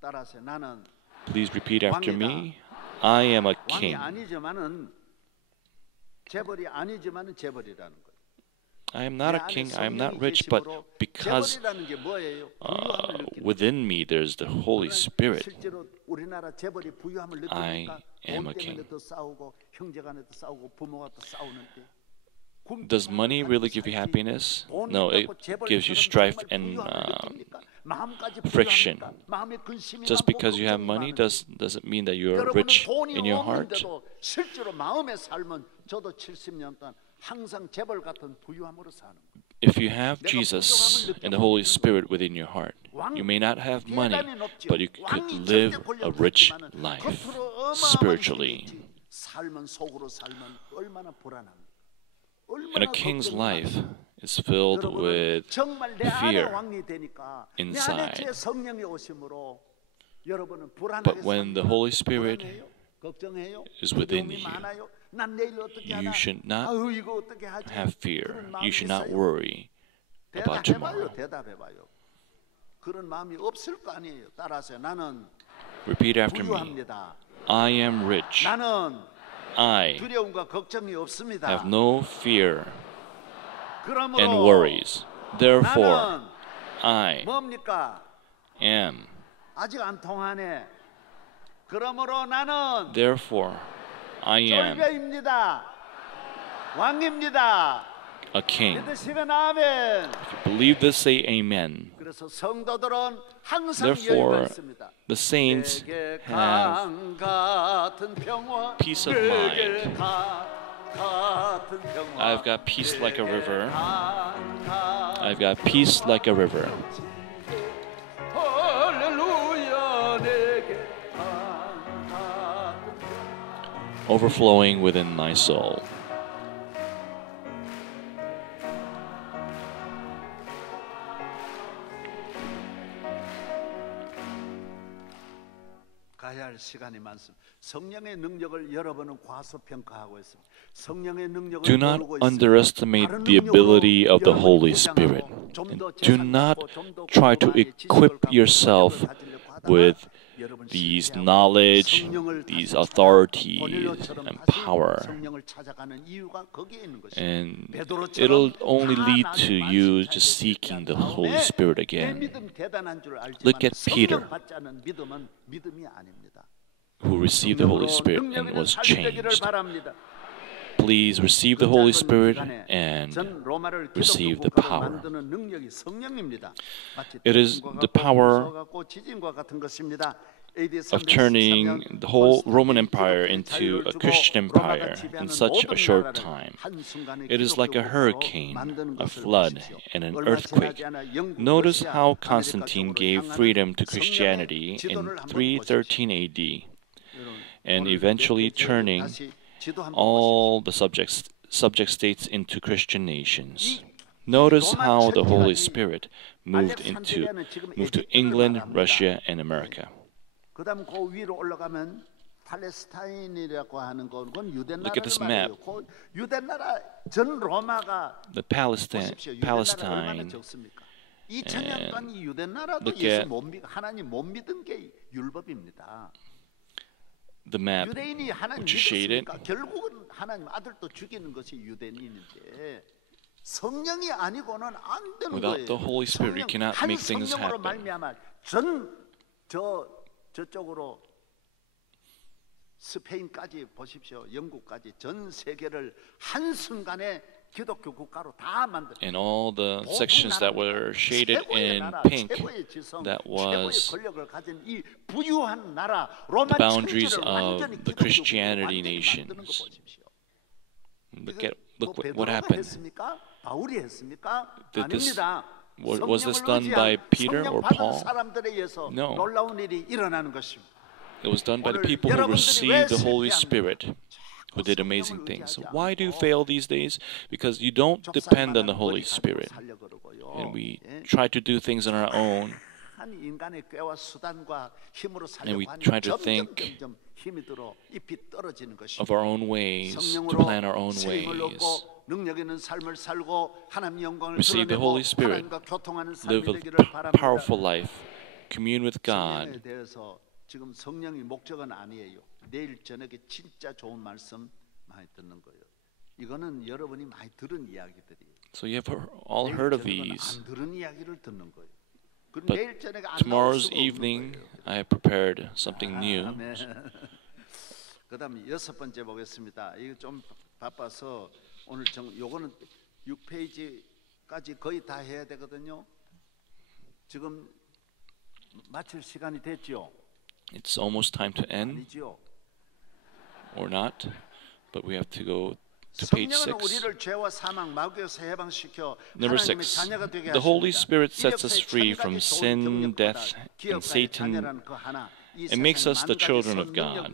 따라하세요. 나는 Please repeat after 왕이다. me. I am a 왕이 king. 아니지만은 재벌이 아니지만은 재벌이라는 거예요. I am not a king, I am not rich, but because 재벌이라는 게 뭐예요? 부유함을 느끼는 within me there's the Holy Spirit, 실제로 우리나라 재벌이 부유함을 I 느끼니까 am a 돈 때문에 king. 더 싸우고 형제간에도 싸우고 부모가 또 싸우는데 Does money really give you happiness? No, it gives you strife and friction. Just because you have money doesn't mean that you're rich in your heart. 실제로 마음의 삶은 저도 70년 동안 항상 재벌 같은 부유함으로 사는 거예요. If you have Jesus and the Holy Spirit within your heart, you may not have money, but you could live a rich life spiritually. 삶은 속으로 살면 얼마나 불안합니까? And a king's life is filled with 정말 내 안에 fear 왕이 되니까 내 안에 inside. 제 성령이 오심으로 여러분은 불안하게 But when the Holy Spirit 불안해요? 걱정해요? is within 두려움이 you, 많아요? 난 내일 어떻게 you 하나? should not 아유, 이거 어떻게 하지? have fear. 그런 마음이 You should not 있어요? worry about tomorrow. 대답해봐요. 그런 마음이 없을 거 아니에요. 따라서 나는 Repeat after me. 부유합니다. I am rich. 나는 I 두려움과 걱정이 없습니다. have no fear 그러므로 and worries. Therefore, 나는 I 뭡니까? am. 아직 안 통하네. 그러므로 나는 Therefore, I am 절배입니다. 왕입니다. a king. 믿으시면 아멘. If you believe this, say amen. 그래서 성도들은 항상 Therefore, 여유가 있습니다. the saints 내게 have 강 같은 평화, peace of 내게 mind. 강 같은 평화, I've got peace like a river. 강 같은 I've got peace like a river, 할렐루야. 내게 강 같은 overflowing within my soul. 가야 할 시간이 많습니다. 성령의 능력을 여러분은 과소평가하고 있습니다. 성령의 능력을 Do not 모르고 있습니다. underestimate 다른 the ability of the 능력으로 Holy 여러분이 Spirit. 포장하고 좀더 And do 재산 not 갖고 좀더 try to 공부하게 equip 지식을 갖고 yourself 능력을 가지려고 하다가 with 여러분 these 실패하고 knowledge, 성령을 these 다시 authorities, 고넬료처럼 and 다시 power. 성령을 찾아가는 이유가 거기에 있는 것입니다. And 베드로처럼 it'll only 다 lead 나는 to you 만신창에 just seeking the 다음에 Holy Spirit 내 again, 믿음 대단한 줄 알지만 Look at Peter. 성령 받지 않은 믿음은 믿음이 아닙니다. who received the Holy Spirit and 능력 있는 was 삶이 되기를 changed. 바랍니다. Please receive the Holy Spirit 기간에 and 전 로마를 receive 기독교 the 국가로 power. 만드는 능력이 성령입니다. 마치 It is 태풍과 the 같고 power 무서워 같고 지진과 같은 것입니다. of turning the whole Roman Empire into a Christian empire in such a short time. It is like a hurricane, a flood, and an earthquake. Notice how Constantine gave freedom to Christianity in 313 AD, and eventually turning all the subject states into Christian nations. Notice how the Holy Spirit moved to England, Russia, and America. 그다음 그 위로 올라가면 팔레스타인이라고 하는 건 Look at this map. 유대 나라 전 로마가 The Palestine, 얼마나 적습니까? 2000년 동안 유대 나라도 예수 못 믿 하나님 못 믿은 게 율법입니다. The map, 유대인이 하나님 which is shaded. 믿었으니까 결국은 하나님 아들도 죽이는 것이 유대인인데 성령이 아니고는 안 되는 Without 거예요. the Holy Spirit, you cannot 한 make things 성령으로 happen. 말미암아 저쪽으로 스페인까지 보십시오. 영국까지 전 세계를 한 순간에 기독교 국가로 다 만들었어요. And all the sections that were shaded in pink, that was the boundaries of the Christianity nations. Look what happened. Did this, was this done by Peter or Paul? No. It was done by the people who received the Holy Spirit, who did amazing things. Why do you fail these days? Because you don't depend on the Holy Spirit. And we try to do things on our own. And we try to think of our own ways, to plan our own ways. Receive the Holy Spirit, live a powerful life, commune with God. 지금 성령이 목적은 아니에요. 내일 저녁에 진짜 좋은 말씀 많이 듣는 거예요. 이거는 여러분이 많이 들은 이야기들이에요. So you have all heard of these. 안 들은 이야기를 듣는 거예요. But tomorrow's evening, I have prepared something new. 그다음 6번째 보겠습니다. 이거 좀 바빠서 오늘 요거는 6페이지까지 거의 다 해야 되거든요. 지금 마칠 시간이 됐죠. It's almost time to end, or not, but we have to go to page 6. Number 6. The Holy Spirit sets us free from sin, death, and Satan, and makes us the children of God.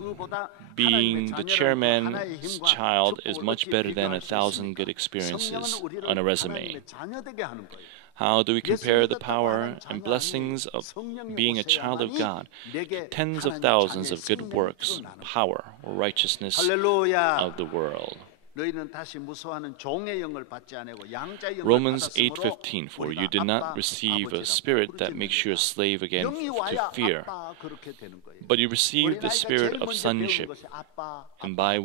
Being the chairman's child is much better than 1,000 good experiences on a resume. How do we compare the power and blessings of being a child of God to tens of thousands of good works, power, or righteousness of the world? Romans 8:15, for you did not receive a spirit that makes you a slave again to fear, but you received the spirit of sonship, and by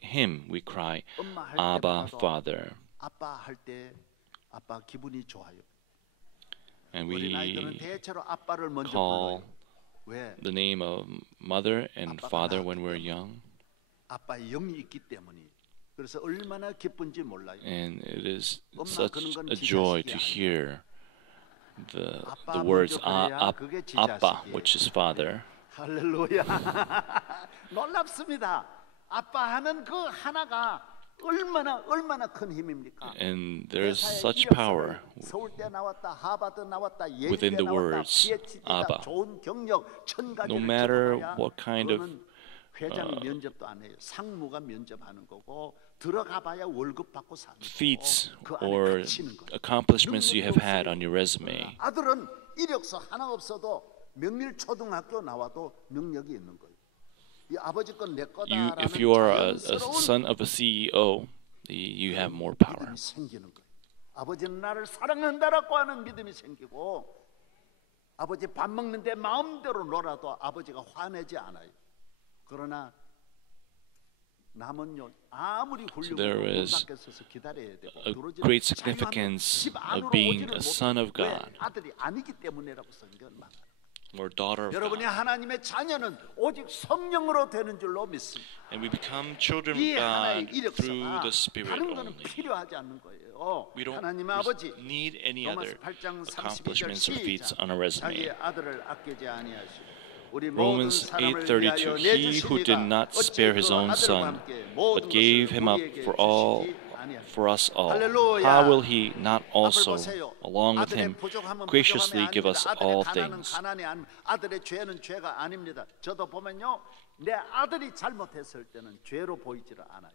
him we cry, Abba, Father. And we call the name of mother and father when we're young. And it is such a joy to hear the words Abba, which is father. 할렐루야. 놀랍습니다. 아빠 하는 그 하나가 얼마나 큰 힘입니까? And there is such power within the words Abba. No matter what kind of feats or accomplishments you have had on your resume. 아들은 이력서 하나 없어도 명밀초등학교 나와도 능력이 있는 거예요. If you are a son of a CEO, you have more power. 아버지는 나를 사랑한다라고 하는 믿음이 생기고 아버지 밥 먹는데 마음대로 놀아도 아버지가 화내지 않아요. 그러나 남은요 아무리 훌륭해도 there is 기다려야 되고 a great significance of being a son of God. 아들이 아니기 때문이라고 성경은 말합니다. Or daughter of 여러분이 God. 하나님의 자녀는 오직 성령으로 되는 줄로 믿습니다. And we become children 이 of 하나의 God through 이력서가 the Spirit 다른 것은 only. 필요하지 않는 거예요. We don't 하나님의 아버지 need any other 로마서 8장 32절 accomplishments or feats 시작 on a 자기의 resume. 아들을 아끼지 아니하시고 Romans 8:32, he who did not spare his own son, but gave him up for us all, how will he not also, along with him, graciously give us all things? 가난이 아들의 죄는 죄가 아닙니다. 저도 보면요, 내 아들이 잘못했을 때는 죄로 보이지를 않아요.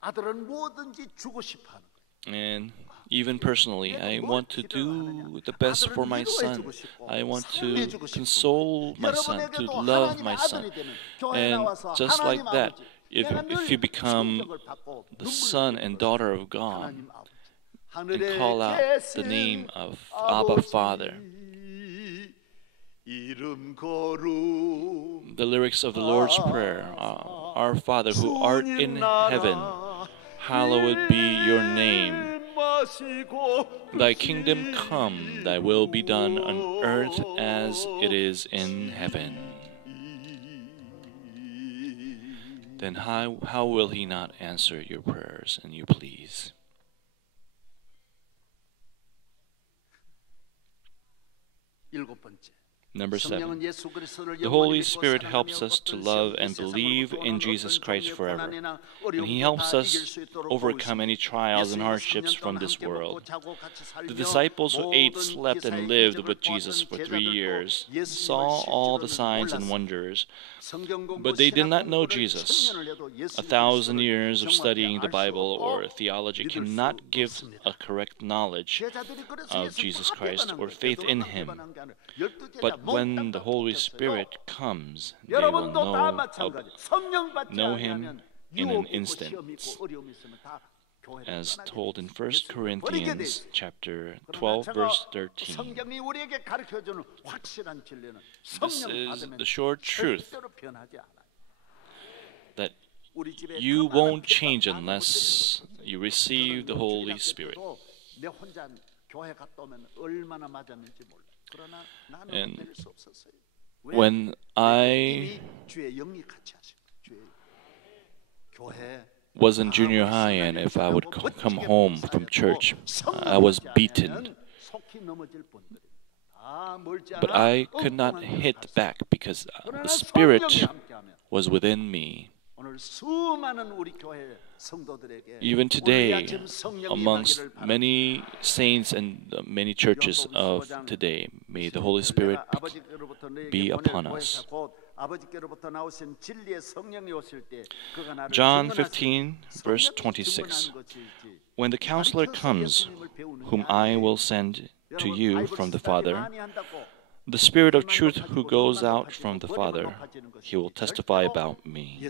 아들은 뭐든지 주고 싶어하는 거예요. And even personally, I want to do the best for my son. I want to console my son, to love my son. And just like that, if you become the son and daughter of God and call out the name of Abba Father, the lyrics of the Lord's Prayer, Our Father who art in heaven, hallowed be your name. Thy kingdom come, thy will be done on earth as it is in heaven. Then how will he not answer your prayers and your pleas? Number 7. The Holy Spirit helps us to love and believe in Jesus Christ forever. And He helps us overcome any trials and hardships from this world. The disciples who ate, slept, and lived with Jesus for 3 years saw all the signs and wonders, but they did not know Jesus. 1,000 years of studying the Bible or theology cannot give a correct knowledge of Jesus Christ or faith in Him. But when the Holy Spirit comes, they will know Him in an instant, as told in 1 Corinthians chapter 12, verse 13. This is the sure truth that you won't change unless you receive the Holy Spirit. And when I was in junior high, and if I would come home from church, I was beaten. But I could not hit back because the Spirit was within me. Even today, amongst many saints and many churches of today, may the Holy Spirit be upon us. John 15, verse 26. When the Counselor comes, whom I will send to you from the Father, the Spirit of truth who goes out from the Father, He will testify about me. 1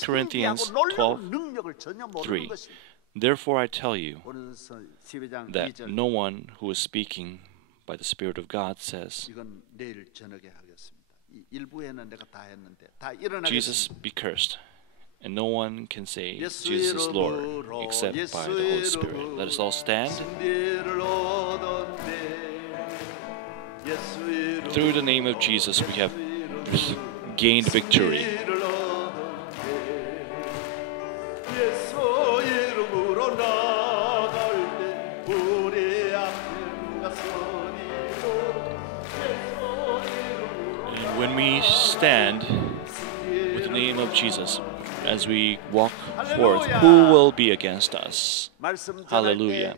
Corinthians 12:3. Therefore I tell you that no one who is speaking by the Spirit of God says, Jesus be cursed. And no one can say, Jesus is Lord, except by the Holy Spirit. Let us all stand. Through the name of Jesus, we have gained victory. And when we stand with the name of Jesus, as we walk forth, who will be against us? Hallelujah.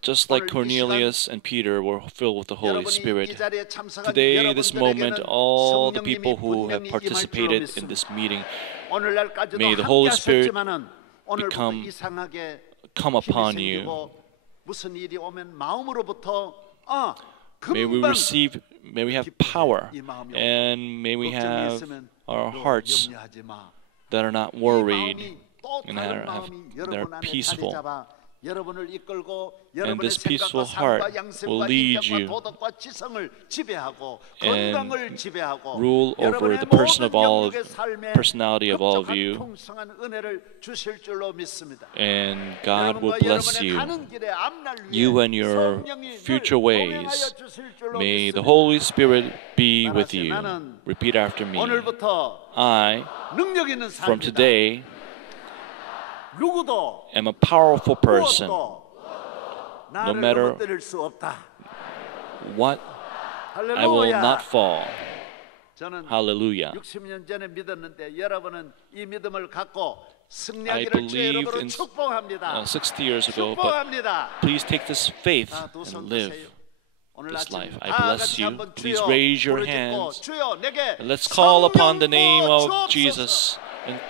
Just like Cornelius and Peter were filled with the Holy Spirit, today, this moment, all the people who have participated in this meeting, may the Holy Spirit come upon you. May we have power, and may we have our hearts that are not worried and that are peaceful. And this peaceful heart will lead you and rule over the personality of all of you. And God will bless you and your future ways. May the Holy Spirit be with you. Repeat after me. I, from today, am a powerful person. no 나를 matter 넘어뜨릴 수 없다. what, I will 할렐루야. not fall. 저는 Hallelujah. 60년 전에 믿었는데 여러분은 이 믿음을 갖고 I 승리하기를 주의 believed 이름으로 in 축복합니다. 60 years ago, but 축복합니다. please take this faith 두 손 and live 드세요. 오늘 this 아침 life. I 다 bless 같이 you. 한번 Please 주여 raise your 부르짖고 hands. 주여 내게 And let's call upon the 성령 name of 부어 Jesus and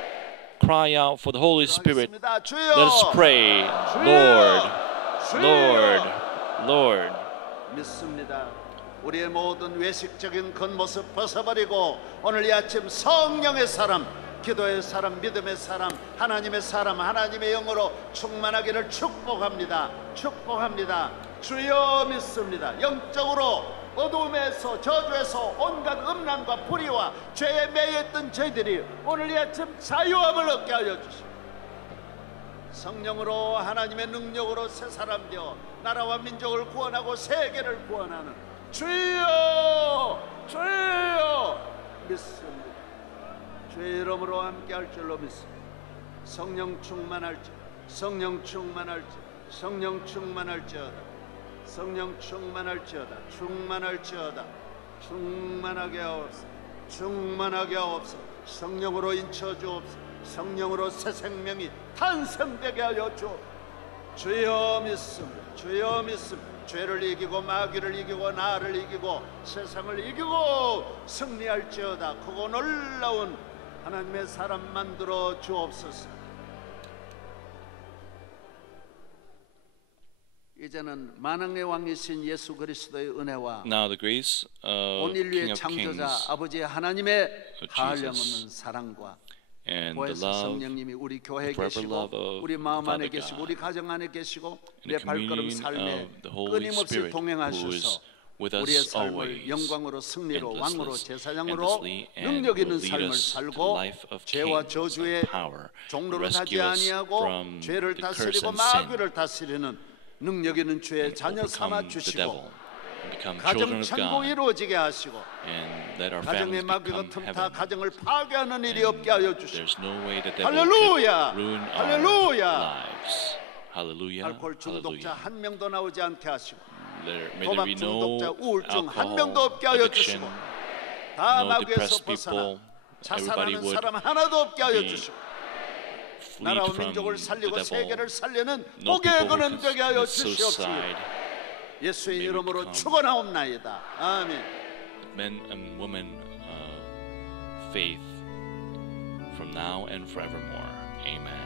cry out for the Holy Spirit. 주옵소서. 주여 Let us pray, Lord, Lord, Lord. 믿습니다. 우리의 모든 외식적인 겉모습 벗어버리고 오늘 이 아침 성령의 사람, 기도의 사람, 믿음의 사람, 하나님의 사람, 하나님의 영으로 충만하기를 축복합니다. 축복합니다. 주여 믿습니다. 영적으로 어둠에서 저주에서 온갖 음란과 불의와 죄에 매였던 저희들이 오늘 이 아침 자유함을 얻게 하여 주시옵소서. 성령으로 하나님의 능력으로 새 사람 되어 나라와 민족을 구원하고 세계를 구원하는 주여 주여 믿습니다. 주의 이름으로 함께 할 줄로 믿습니다. 성령 충만할지 성령 충만할지 성령 충만할지어다 성령 충만할지어다 충만할지어다 충만하게 하옵소서 충만하게 하옵소서 성령으로 인쳐 주옵소서 성령으로 새 생명이 탄생되게 하여 주옵소서. 주여 믿습니다. 주여 믿습니다. 죄를 이기고 마귀를 이기고 나를 이기고 세상을 이기고 승리할지어다. 크고 놀라운 하나님의 사람 만들어 주옵소서. 이제는 만왕의 왕이신 예수 그리스도의 은혜와 Now the grace 온 of King 인류의 of 창조자 Kings 아버지 하나님의 Jesus. 한량없는 사랑과 and the 보혜사 love, 성령님이 우리 교회에 the forever 계시고 love of 우리 마음 안에 Father 계시고 God, 우리 가정 안에 계시고 and 내 the 발걸음 communion 삶에 of the Holy 끊임없이 Spirit who is 동행하셔서 with 우리의 us 삶을 always, 영광으로 승리로 왕으로 endlessly, 제사장으로 endlessly, and 능력 있는 will lead 삶을 us to the 살고 life of 죄와 kings, 저주의 of power, 종로를 rescue 타지 us 아니하고 from 죄를 the curse 다스리고 and sin, 마귀를 다스리는 능력 있는 죄의 and 자녀 삼아 overcome the 주시고 devil, and become 가정 children of 천국 God, 이루어지게 하시고 and let our 가정의 families 마귀가 become 틈타 heaven. 가정을 파괴하는 일이 없게 하여 주시고 There's no way the devil 할렐루야! could ruin our 할렐루야! lives. Hallelujah. 알코올 중독자 Hallelujah. 한 명도 나오지 않게 하시고 May there 도박 be 중독자, no 우울증 한 alcohol 명도 없게 하여 addiction, 주시고 다 no 마귀에서 depressed 벗어나 people. Everybody 자살하는 would 사람 하나도 없게 하여 be 주시고 flee 나라와 from 민족을 the 살리고 devil. 세계를 살리는 No 복의 people 근원 would 되게 하여 commit 주시옵소서. suicide. 예수의 May we 이름으로 become 축원하옵나이다. 아멘. Men and women of faith from now and forevermore. Amen.